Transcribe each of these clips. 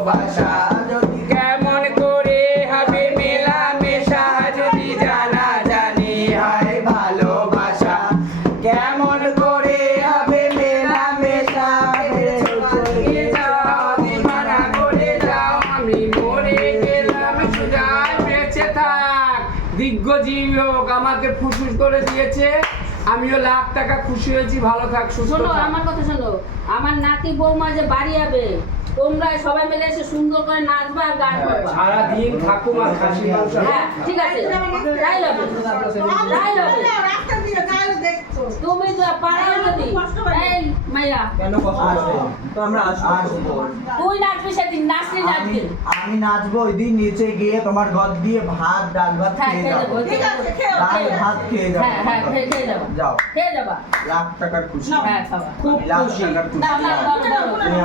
ভালোবাসা যদি কেমন করে হবে মেলা যদি জানা জানি? হয় ভালোবাসা। কেমন করে হবে মেলা মেশা মানা করে যাও আমি মরে গেলাম সুজা বেঁচে থাক। দিগ্গজীবক আমাকে ফুসুস করে দিয়েছে। আমিও লাখ টাকা খুশি হয়েছি ভালো থাক সুস্থ শোনো আমার কথা শোনো। আমার নাতি বৌমা যে বাড়ি যাবে তোমরা সবাই মিলে এসে সুন্দর করে নাচবা আর গান করবা। সারা দিন ঠাকুমা খাসি মাংস। হ্যাঁ ঠিক আছে। তাই হবে। তাই হবে তুমি তো পাড়াও যদি এই মাইয়া কেন কষ্ট হবে? তো আমরা আসব তুই নাচবি সেদিন নাচলি আমি নাচবো। ওই দিন নিচে গিয়ে তোমার ঘর দিয়ে ভাত ডাল ভাত হ্যাঁ খেয়ে যাব। ডাল ভাত খেয়ে যাব। হ্যাঁ হ্যাঁ যাও। লাখ টাকার খুশি। হ্যাঁ খুব। লাখ টাকার খুশি।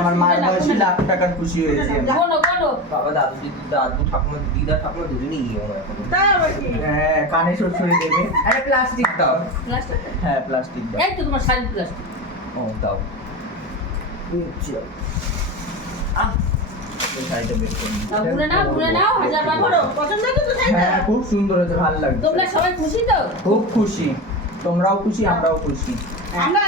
আমার মায়ের বয়সী লাখ টাকার খুশি হয়েছি আমি। কোনো কোনো বাবা দাদু দাদু ঠাকুমা দিদা ঠাকুমা দুজনেই এখন। কানে সরসরি দেবে। আরে প্লাস্টিক দাও। প্লাস্টিক হ্যাঁ প্লাস্টিক দাও। এই তো তোমার শাড়ি প্লাস্টিক ও দাও। আহ, শাড়িটা বের করে ঘুরে নাও ঘুরে নাও হাজার বার করো। হ্যাঁ খুব সুন্দর হয়েছে ভালো লাগছে। তোমরা সবাই খুশি তো? খুব খুশি। তোমরাও খুশি আমরাও খুশি। আমরা